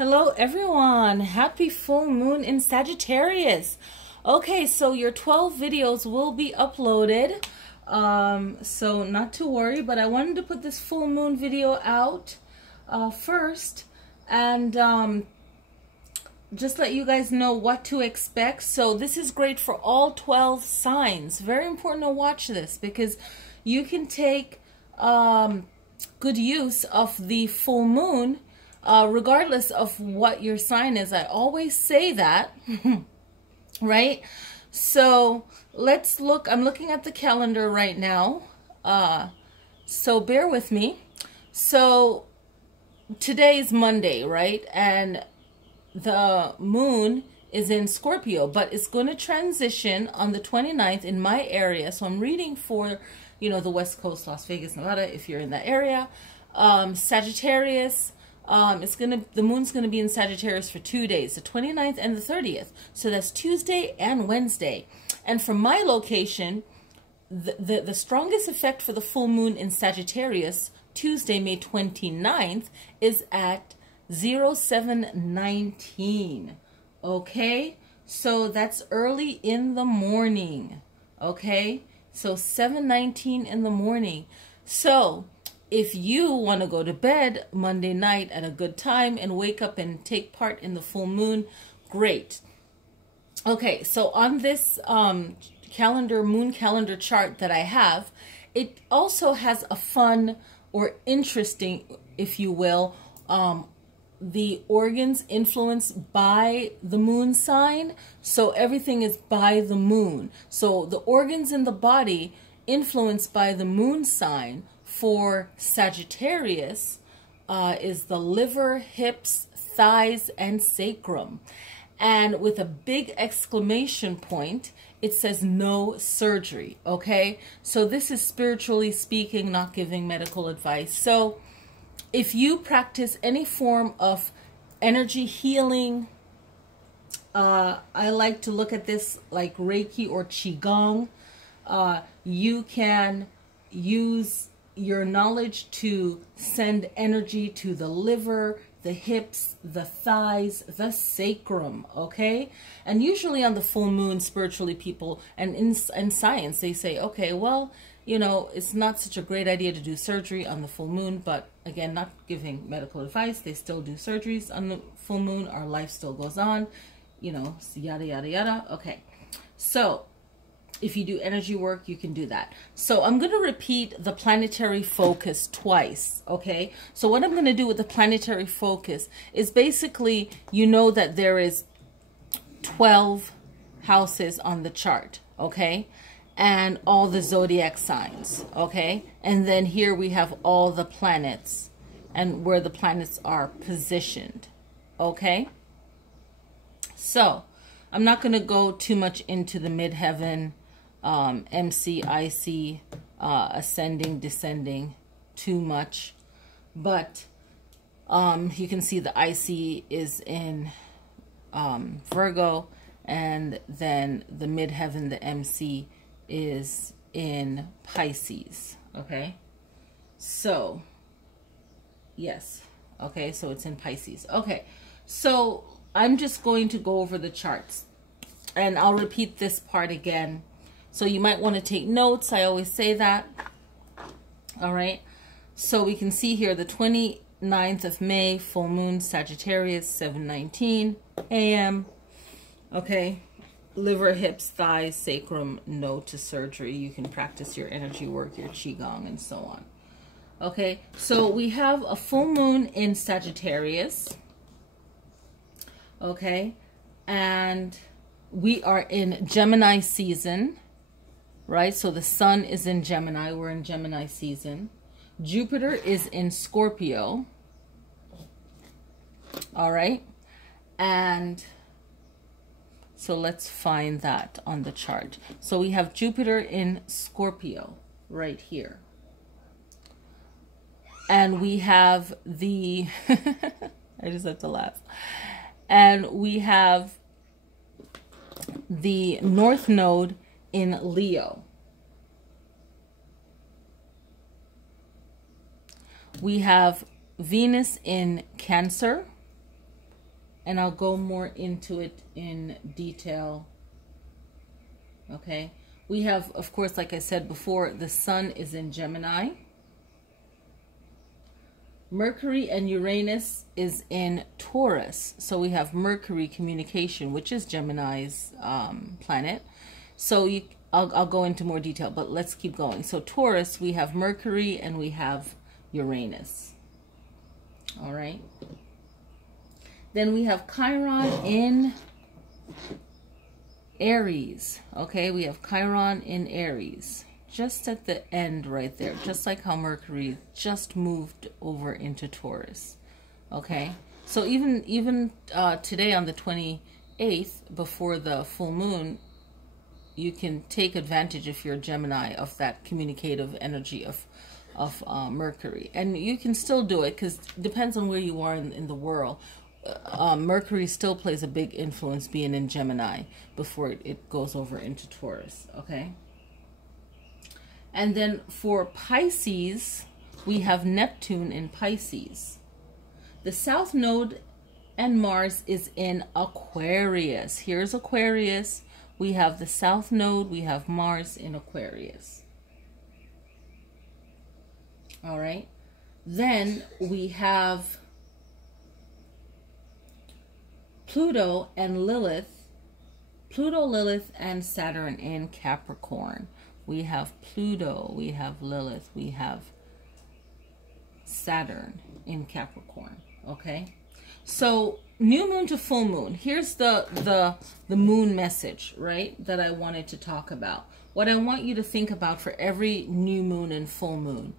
Hello everyone, happy full moon in Sagittarius. Okay, so your 12 videos will be uploaded, so not to worry, but I wanted to put this full moon video out first and just let you guys know what to expect. So this is great for all 12 signs. Very important to watch this because you can take good use of the full moon regardless of what your sign is. I always say that, right? So let's look. I'm looking at the calendar right now, so bear with me. So today is Monday, right? And the moon is in Scorpio, but it's going to transition on the 29th in my area. So I'm reading for, you know, the West Coast, Las Vegas, Nevada, if you're in that area. Sagittarius, the moon's gonna be in Sagittarius for 2 days, the 29th and the 30th. So that's Tuesday and Wednesday. And from my location, the strongest effect for the full moon in Sagittarius, Tuesday, May 29th, is at 0719. Okay, so that's early in the morning. Okay, so 7:19 in the morning. So if you want to go to bed Monday night at a good time and wake up and take part in the full moon, great. Okay, so on this moon calendar chart that I have, it also has a fun or interesting, if you will, the organs influenced by the moon sign. So everything is by the moon. So the organs in the body influenced by the moon sign for Sagittarius is the liver, hips, thighs, and sacrum. And with a big exclamation point, it says no surgery, okay? So this is spiritually speaking, not giving medical advice. So if you practice any form of energy healing, I like to look at this like Reiki or Qigong. You can use your knowledge to send energy to the liver, the hips, the thighs, the sacrum, okay? And usually on the full moon, spiritually people, and in science, they say, okay, well, you know, it's not such a great idea to do surgery on the full moon, but again, not giving medical advice. They still do surgeries on the full moon. Our life still goes on, you know, yada, yada, yada. Okay, so if you do energy work, you can do that. So I'm going to repeat the planetary focus twice, okay? So what I'm going to do with the planetary focus is basically, you know that there is 12 houses on the chart, okay? And all the zodiac signs, okay? And then here we have all the planets and where the planets are positioned, okay? So I'm not going to go too much into the midheaven, MC, IC, ascending, descending too much, but you can see the IC is in Virgo, and then the midheaven, the MC, is in Pisces, okay? So yes, okay, so it's in Pisces. Okay, so I'm just going to go over the charts, and I'll repeat this part again. So you might want to take notes. I always say that. All right. So we can see here the 29th of May, full moon, Sagittarius, 7:19 a.m. Okay. Liver, hips, thighs, sacrum, no to surgery. You can practice your energy work, your Qigong, and so on. Okay. So we have a full moon in Sagittarius. Okay. And we are in Gemini season. Right, so the sun is in Gemini. We're in Gemini season. Jupiter is in Scorpio. All right. And so let's find that on the chart. So we have Jupiter in Scorpio right here. And we have the, I just have to laugh. And we have the North Node in Leo. We have Venus in Cancer. and I'll go more into it in detail. Okay, we have, of course, like I said before, the sun is in Gemini. Mercury and Uranus is in Taurus. So we have Mercury, communication, which is Gemini's planet. So I'll go into more detail, but let's keep going. So Taurus, we have Mercury and we have Uranus. All right. Then we have Chiron in Aries. Okay, we have Chiron in Aries. Just at the end right there, just like how Mercury just moved over into Taurus. Okay, so even today on the 28th, before the full moon, you can take advantage, if you're a Gemini, of that communicative energy of Mercury. And you can still do it, because it depends on where you are in the world. Mercury still plays a big influence being in Gemini before it goes over into Taurus. Okay. And then for Pisces, we have Neptune in Pisces. The South Node and Mars is in Aquarius. Here's Aquarius. We have the South Node. We have Mars in Aquarius. All right. Then we have Pluto and Lilith. Pluto, Lilith, and Saturn in Capricorn. We have Pluto, we have Lilith, we have Saturn in Capricorn. Okay, so new moon to full moon. Here's the moon message, right, that I wanted to talk about. What I want you to think about for every new moon and full moon,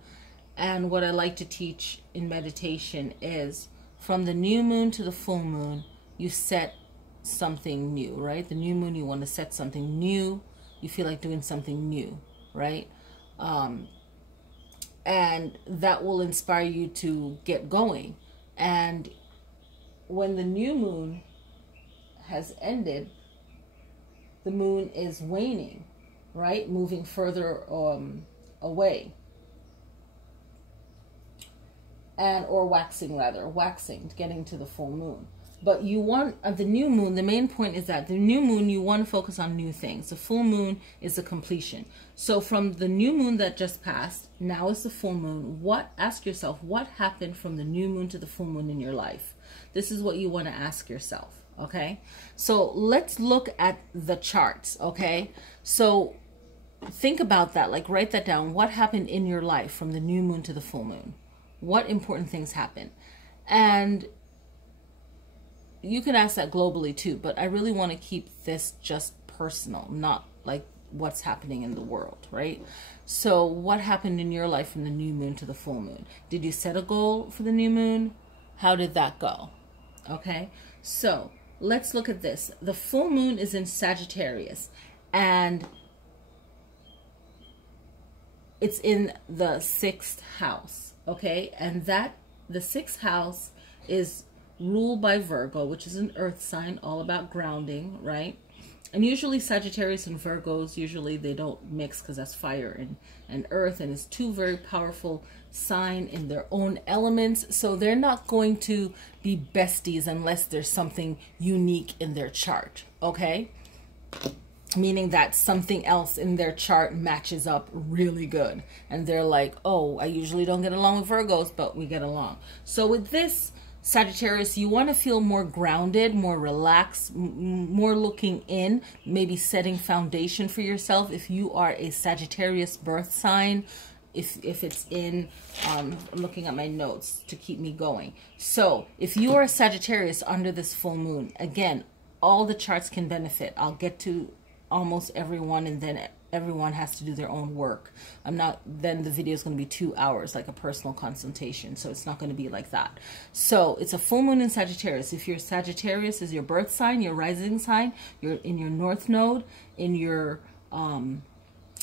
and what I like to teach in meditation, is from the new moon to the full moon, you set something new, right? The new moon, you want to set something new. You feel like doing something new, right? And that will inspire you to get going. And when the new moon has ended, the moon is waning, right? Moving further away. Or waxing, getting to the full moon. But you want the new moon, the main point is that the new moon, you want to focus on new things. The full moon is the completion. So from the new moon that just passed, now is the full moon. Ask yourself, what happened from the new moon to the full moon in your life? This is what you want to ask yourself, okay? So let's look at the charts, okay? So think about that, like write that down. What happened in your life from the new moon to the full moon? What important things happened? And you can ask that globally too, but I really want to keep this just personal, not like what's happening in the world, right? So what happened in your life from the new moon to the full moon? Did you set a goal for the new moon? How did that go? Okay, so let's look at this. The full moon is in Sagittarius, and it's in the 6th house, okay? And the 6th house is ruled by Virgo, which is an earth sign, all about grounding, right? And usually Sagittarius and Virgos, usually they don't mix, because that's fire and earth, and it's two very powerful signs in their own elements. So they're not going to be besties unless there's something unique in their chart, okay? Meaning that something else in their chart matches up really good. And they're like, oh, I usually don't get along with Virgos, but we get along. So with this Sagittarius, you want to feel more grounded, more relaxed, more looking in, maybe setting foundation for yourself. If you are a Sagittarius birth sign, if it's in, I'm looking at my notes to keep me going. So if you are a Sagittarius under this full moon, again, all the charts can benefit. I'll get to almost everyone, and then everyone has to do their own work. Then the video is going to be 2 hours, like a personal consultation. So it's not going to be like that. So it's a full moon in Sagittarius. If your Sagittarius is your birth sign, your rising sign, you're in your north node, in your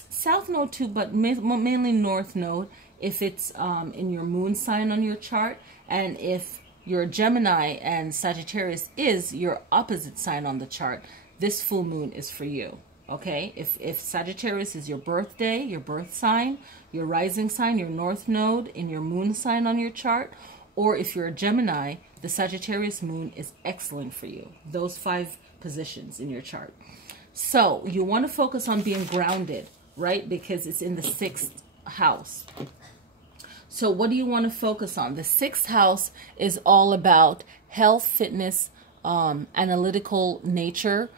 south node too, but mainly north node, if it's in your moon sign on your chart, and if your Gemini and Sagittarius is your opposite sign on the chart, this full moon is for you. Okay, if Sagittarius is your birthday, your birth sign, your rising sign, your north node in your moon sign on your chart, Or if you're a Gemini, the Sagittarius moon is excellent for you. Those 5 positions in your chart. So you want to focus on being grounded, right? Because it's in the 6th house. So what do you want to focus on? The 6th house is all about health, fitness, analytical nature,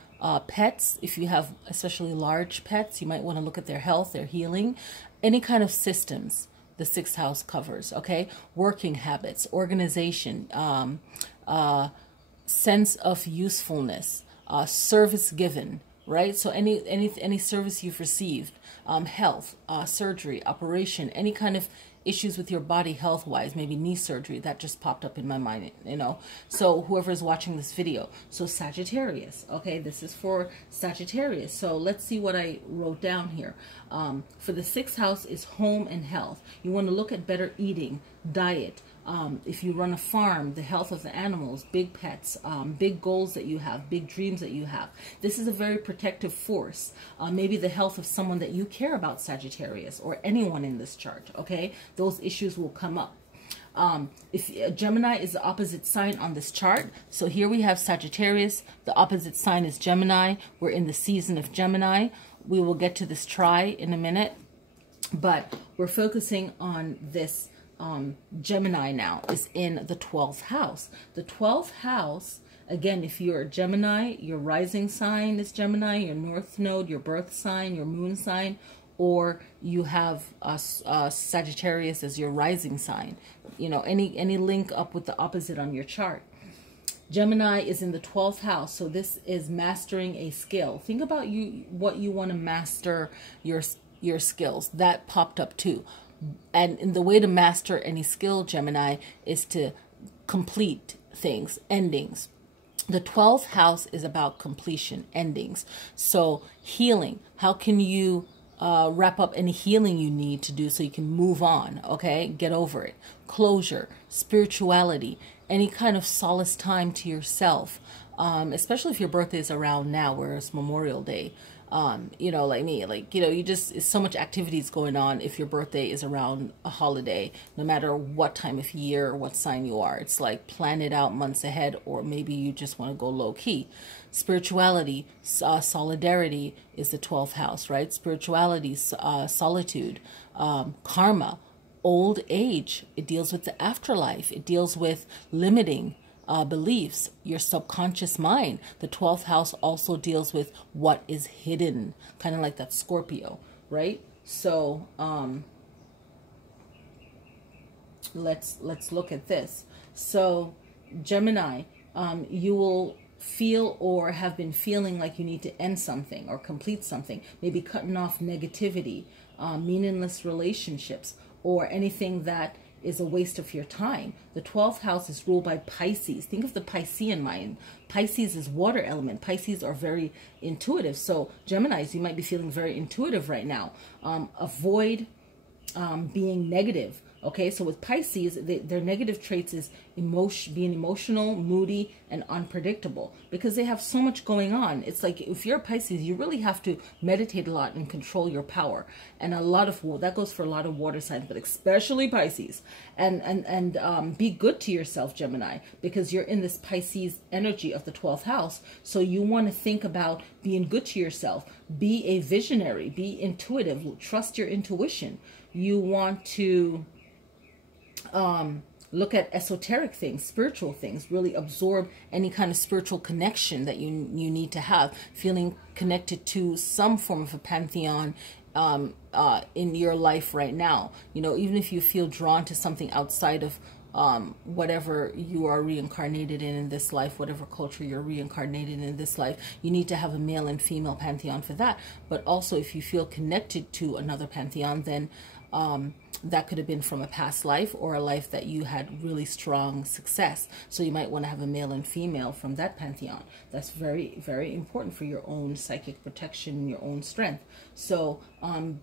pets. If you have especially large pets, you might want to look at their health, their healing, any kind of systems the 6th house covers, okay? Working habits, organization, sense of usefulness, service given, right? So any service you've received, health, surgery, operation, any kind of issues with your body health-wise, maybe knee surgery, that just popped up in my mind, you know. So whoever is watching this video, so Sagittarius, okay, this is for Sagittarius. So let's see what I wrote down here. For the 6th house is home and health. You want to look at better eating, diet. If you run a farm, the health of the animals, big pets, big goals that you have, big dreams that you have. This is a very protective force. Maybe the health of someone that you care about, Sagittarius, or anyone in this chart, okay? Those issues will come up. If Gemini is the opposite sign on this chart, so here we have Sagittarius, the opposite sign is Gemini. We're in the season of Gemini. We will get to this try in a minute, but we're focusing on this. Gemini now is in the 12th house. The 12th house, again, if you're a Gemini, your rising sign is Gemini, your north node, your birth sign, your moon sign, or you have Sagittarius as your rising sign. You know, any link up with the opposite on your chart. Gemini is in the 12th house, so this is mastering a skill. Think about what you want to master your skills. That popped up too. And the way to master any skill, Gemini, is to complete things, endings. The 12th house is about completion, endings. So healing, how can you wrap up any healing you need to do so you can move on, okay? Get over it. Closure, spirituality, any kind of solace time to yourself, especially if your birthday is around now, where it's Memorial Day. You know, like me, like, you know, it's so much activities going on if your birthday is around a holiday, no matter what time of year or what sign you are. It's like plan it out months ahead, or maybe you just want to go low key. Spirituality, solidarity is the 12th house, right? Spirituality, solitude, karma, old age. It deals with the afterlife. It deals with limiting beliefs, your subconscious mind. The 12th house also deals with what is hidden, kind of like that Scorpio, right? So let's look at this. So Gemini, you will feel or have been feeling like you need to end something or complete something, maybe cutting off negativity, meaningless relationships, or anything that is a waste of your time. The 12th house is ruled by Pisces. Think of the Piscean mind. Pisces is water element. Pisces are very intuitive. So Geminis, you might be feeling very intuitive right now. Avoid being negative. Okay, so with Pisces, their negative traits is being emotional, moody, and unpredictable, because they have so much going on. It's like if you're a Pisces, you really have to meditate a lot and control your power. And a lot of that goes for a lot of water signs, but especially Pisces. And be good to yourself, Gemini, because you're in this Pisces energy of the 12th house. So you want to think about being good to yourself. Be a visionary. Be intuitive. Trust your intuition. You want to look at esoteric things, spiritual things, really absorb any kind of spiritual connection that you need to have, feeling connected to some form of a pantheon in your life right now. You know, even if you feel drawn to something outside of whatever you are reincarnated in this life, whatever culture you're reincarnated in this life, you need to have a male and female pantheon for that. But also, if you feel connected to another pantheon, then that could have been from a past life or a life that you had really strong success. So you might want to have a male and female from that pantheon. That's very, very important for your own psychic protection, your own strength. So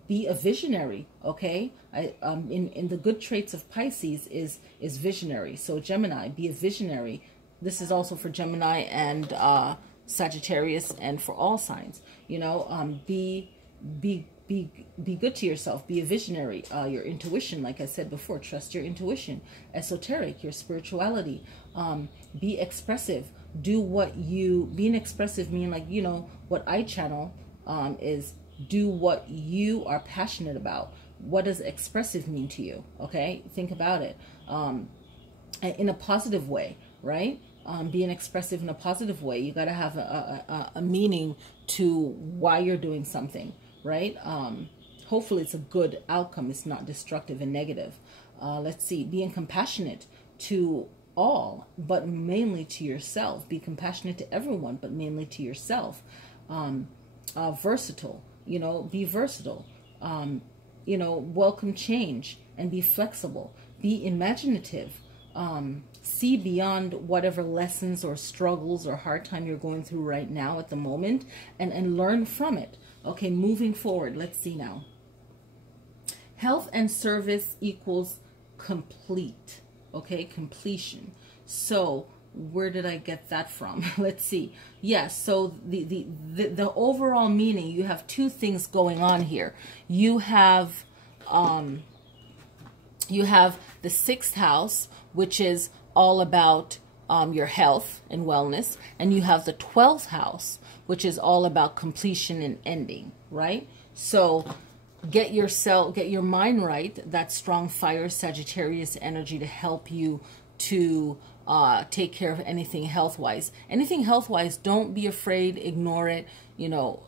be a visionary, okay? In the good traits of Pisces is visionary. So Gemini, be a visionary. This is also for Gemini and Sagittarius, and for all signs. You know, be be good to yourself. Be a visionary. Your intuition, like I said before, trust your intuition. Esoteric, your spirituality. Be expressive. Do what you, being expressive mean, like, you know, what I channel is do what you are passionate about. What does expressive mean to you? Okay, think about it in a positive way, right? Being expressive in a positive way. You got to have a meaning to why you're doing something, right? Hopefully it's a good outcome. It's not destructive and negative. Let's see, being compassionate to all, but mainly to yourself. Be compassionate to everyone, but mainly to yourself. Versatile, you know, be versatile. You know, welcome change and be flexible. Be imaginative. See beyond whatever lessons or struggles or hard time you're going through right now at the moment, and learn from it. Okay, moving forward, let's see now. Health and service equals complete. Okay, completion. So where did I get that from? Let's see. Yes, so the overall meaning, you have two things going on here. You have the 6th house, which is all about your health and wellness, and you have the 12th house, which is all about completion and ending, right? So get your mind right. That strong fire Sagittarius energy to help you to take care of anything health-wise. Anything health-wise, don't be afraid, ignore it, you know,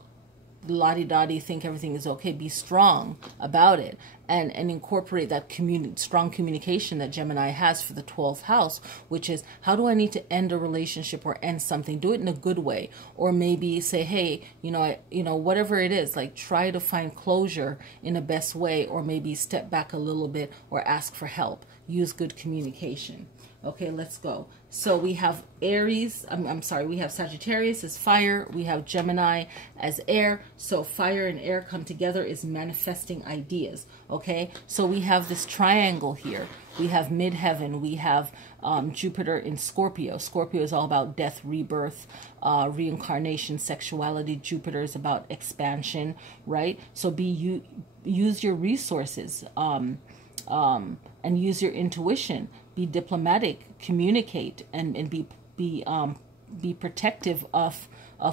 la-di-da-di, think everything is okay. Be strong about it, and incorporate that strong communication that Gemini has for the 12th house, which is, how do I need to end a relationship or end something? Do it in a good way, or maybe say, hey, you know, whatever it is, like, try to find closure in a best way, or maybe step back a little bit or ask for help. Use good communication. Okay, let's go. So we have Aries, I'm sorry, we have Sagittarius as fire, we have Gemini as air. So fire and air come together is manifesting ideas. Okay, so we have this triangle here. We have midheaven, we have Jupiter in Scorpio. Scorpio is all about death, rebirth, reincarnation, sexuality. Jupiter is about expansion, right? So use your resources and use your intuition. Be diplomatic, communicate, and be protective of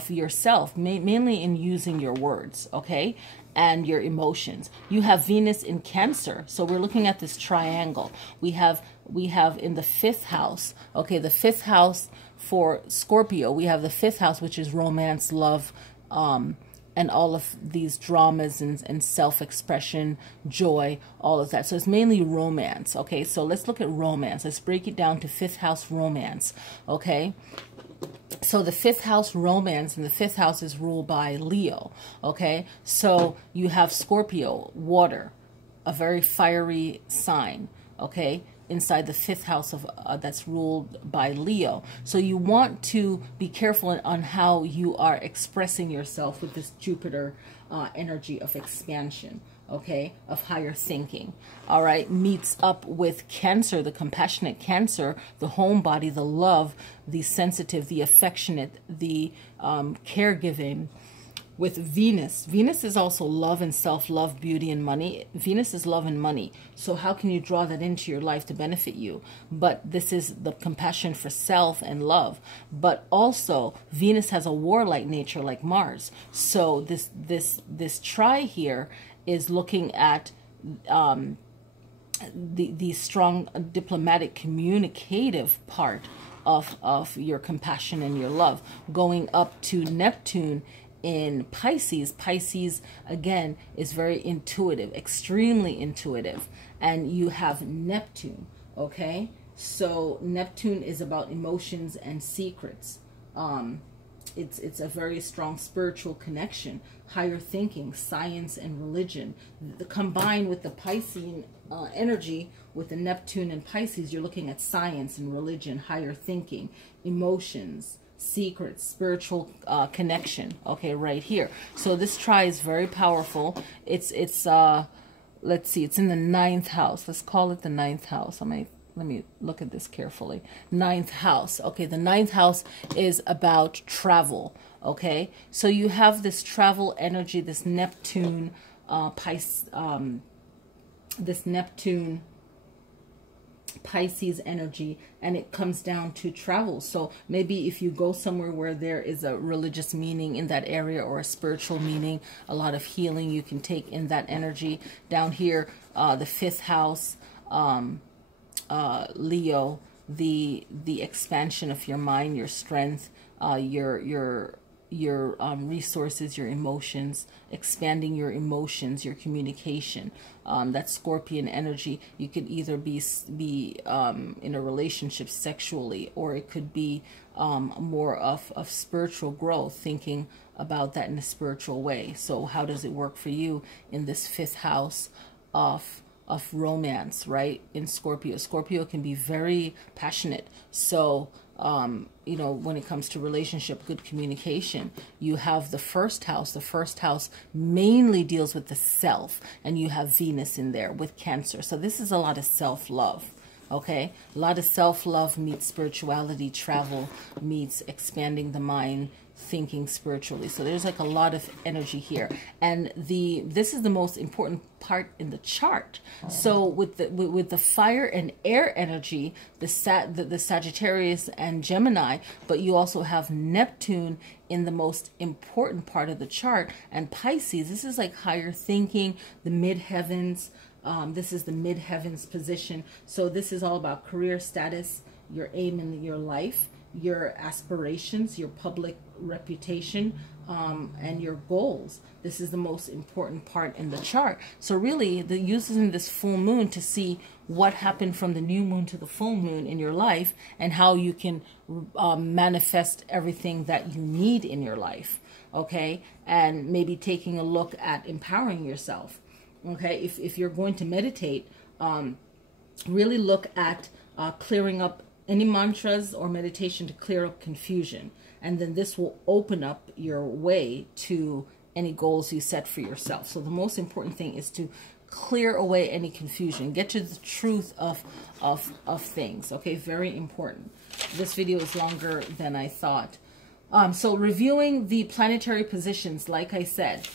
yourself, mainly in using your words, okay, and your emotions. You have Venus in Cancer, so we're looking at this triangle. We have in the 5th house, okay, the 5th house for Scorpio. We have the 5th house, which is romance, love, and all of these dramas and self-expression, joy, all of that. So it's mainly romance, okay? So let's look at romance. Let's break it down to 5th house romance, okay? So the 5th house romance, and the 5th house is ruled by Leo, okay? So you have Scorpio, water, a very fiery sign, okay? Inside the 5th house of that's ruled by Leo. So you want to be careful on how you are expressing yourself with this Jupiter energy of expansion, okay, of higher thinking. All right, meets up with Cancer, the compassionate Cancer, the homebody, the love, the sensitive, the affectionate, the caregiving. With Venus. Venus is also love and self-love, beauty and money. Venus is love and money. So how can you draw that into your life to benefit you? But this is the compassion for self and love. But also Venus has a warlike nature like Mars. So this tri here is looking at the strong diplomatic communicative part of your compassion and your love, going up to Neptune in Pisces. Pisces, again, is very intuitive, extremely intuitive. And you have Neptune, okay? So Neptune is about emotions and secrets. It's a very strong spiritual connection, higher thinking, science and religion. Combined with the Piscean energy, with the Neptune and Pisces, you're looking at science and religion, higher thinking, emotions, secrets, spiritual connection, okay, right here. So this tri is very powerful. It's let's see, it's in the 9th house. Let's call it the 9th house. Let me look at this carefully. 9th house. Okay, the 9th house is about travel, okay? So you have this travel energy, this Neptune this Neptune Pisces energy, and it comes down to travel. So maybe if you go somewhere where there is a religious meaning in that area, or a spiritual meaning, a lot of healing you can take in that energy. Down here, the 5th house, Leo, the expansion of your mind, your strength, your resources, your emotions, expanding your emotions, your communication. That Scorpion energy. You could either be in a relationship sexually, or it could be more of spiritual growth, thinking about that in a spiritual way. So how does it work for you in this 5th house of romance, right? In Scorpio. Scorpio can be very passionate. So you know, when it comes to relationship, good communication, you have the 1st house. The 1st house mainly deals with the self, and you have Venus in there with Cancer. So this is a lot of self-love. Okay, a lot of self-love meets spirituality, travel meets expanding the mind, thinking spiritually. So there's like a lot of energy here, and this is the most important part in the chart. So with the fire and air energy, the Sagittarius and Gemini, but you also have Neptune in the most important part of the chart, and Pisces. This is like higher thinking, the mid-heavens. This is the mid-heavens position. So this is all about career status, your aim in your life, your aspirations, your public reputation, and your goals. This is the most important part in the chart. So really, using this full moon to see what happened from the new moon to the full moon in your life, and how you can manifest everything that you need in your life. Okay, and maybe taking a look at empowering yourself. Okay, if you're going to meditate, really look at clearing up any mantras or meditation to clear up confusion. And then this will open up your way to any goals you set for yourself. So the most important thing is to clear away any confusion. Get to the truth of things. Okay, very important. This video is longer than I thought. So reviewing the planetary positions, like I said.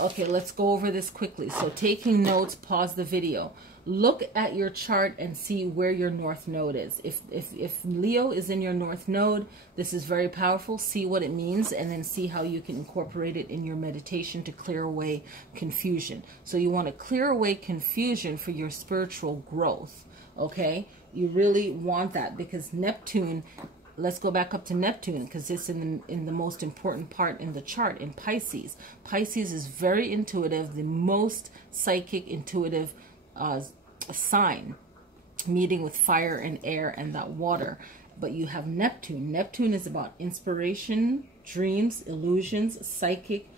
Okay, let's go over this quickly. So taking notes, pause the video. Look at your chart and see where your North Node is. If Leo is in your North Node, this is very powerful. See what it means, and then see how you can incorporate it in your meditation to clear away confusion. So you want to clear away confusion for your spiritual growth. Okay, you really want that, because Neptune. Let's go back up to Neptune, because it's in the most important part in the chart, in Pisces. Pisces is very intuitive, the most psychic, intuitive sign, meeting with fire and air and that water. But you have Neptune. Neptune is about inspiration, dreams, illusions, psychic,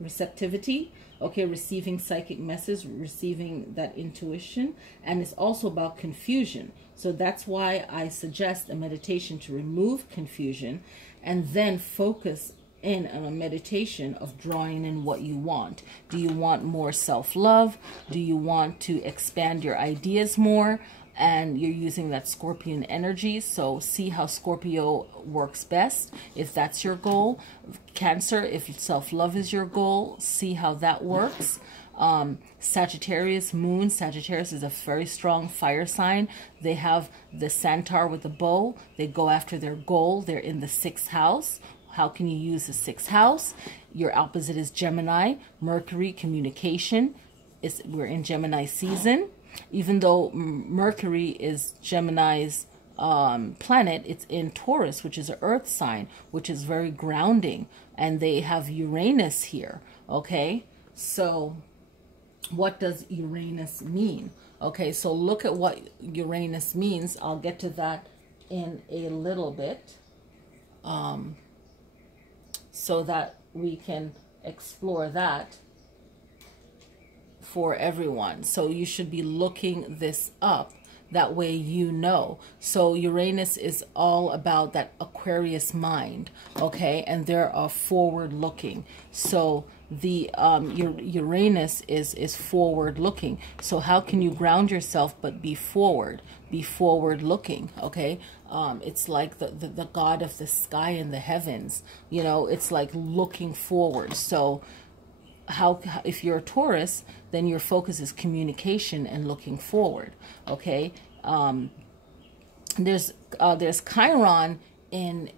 receptivity. Okay, receiving psychic messages, receiving that intuition, and it's also about confusion. So that's why I suggest a meditation to remove confusion, and then focus in on a meditation of drawing in what you want. Do you want more self-love? Do you want to expand your ideas more? And you're using that Scorpion energy, so see how Scorpio works best if that's your goal. Cancer, if self-love is your goal, see how that works. Sagittarius moon. Sagittarius is a very strong fire sign. They have the centaur with the bow. They go after their goal. They're in the 6th house. How can you use the 6th house? Your opposite is Gemini. Mercury, communication. We're in Gemini season. Even though Mercury is Gemini's planet, it's in Taurus, which is an earth sign, which is very grounding. And they have Uranus here, okay? So what does Uranus mean? Okay, so look at what Uranus means. I'll get to that in a little bit, so that we can explore that for everyone. So you should be looking this up, that way you know. So Uranus is all about that Aquarius mind, okay, and they're forward looking. So the your Uranus is forward looking. So how can you ground yourself but be forward looking? Okay, it's like the god of the sky and the heavens, you know, it's like looking forward. So how, if you're a Taurus, then your focus is communication and looking forward. Okay, there's Chiron in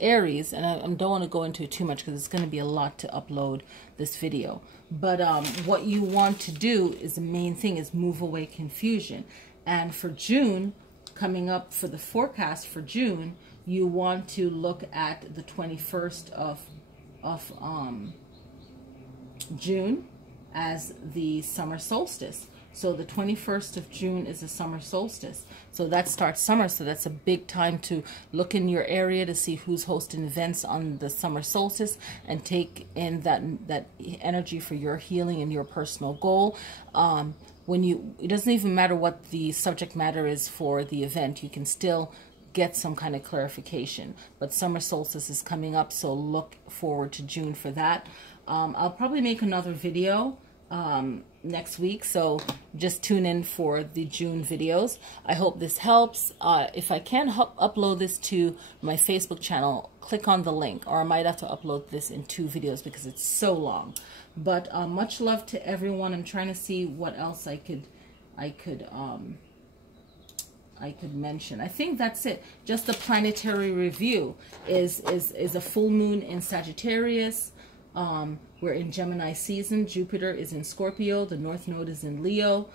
Aries, and I don't want to go into it too much because it's going to be a lot to upload this video. But what you want to do is, the main thing is move away confusion. And for June, coming up for the forecast for June, you want to look at the 21st of June as the summer solstice. So the 21st of June is the summer solstice. So that starts summer. So that's a big time to look in your area to see who's hosting events on the summer solstice and take in that energy for your healing and your personal goal. It doesn't even matter what the subject matter is for the event, you can still get some kind of clarification. But summer solstice is coming up, so look forward to June for that. I'll probably make another video next week, so just tune in for the June videos. I hope this helps. If I can upload this to my Facebook channel, click on the link, or I might have to upload this in 2 videos because it's so long. But much love to everyone. I'm trying to see what else I could mention. I think that's it. Just the planetary review is a full moon in Sagittarius. We're in Gemini season. Jupiter is in Scorpio. The North Node is in Leo.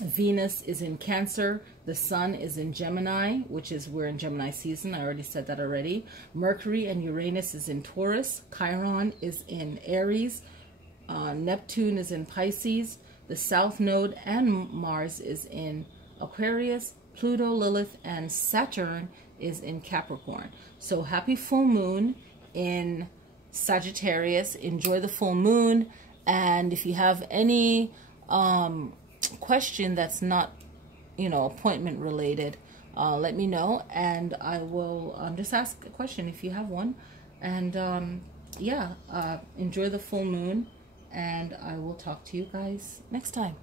Venus is in Cancer. The Sun is in Gemini, we're in Gemini season. I already said that already. Mercury and Uranus is in Taurus. Chiron is in Aries. Neptune is in Pisces. The South Node and Mars is in Aquarius. Pluto, Lilith, and Saturn is in Capricorn. So happy full moon in Sagittarius. Enjoy the full moon. And if you have any question that's not, you know, appointment related, let me know, and I will just ask a question if you have one. And yeah, enjoy the full moon, and I will talk to you guys next time.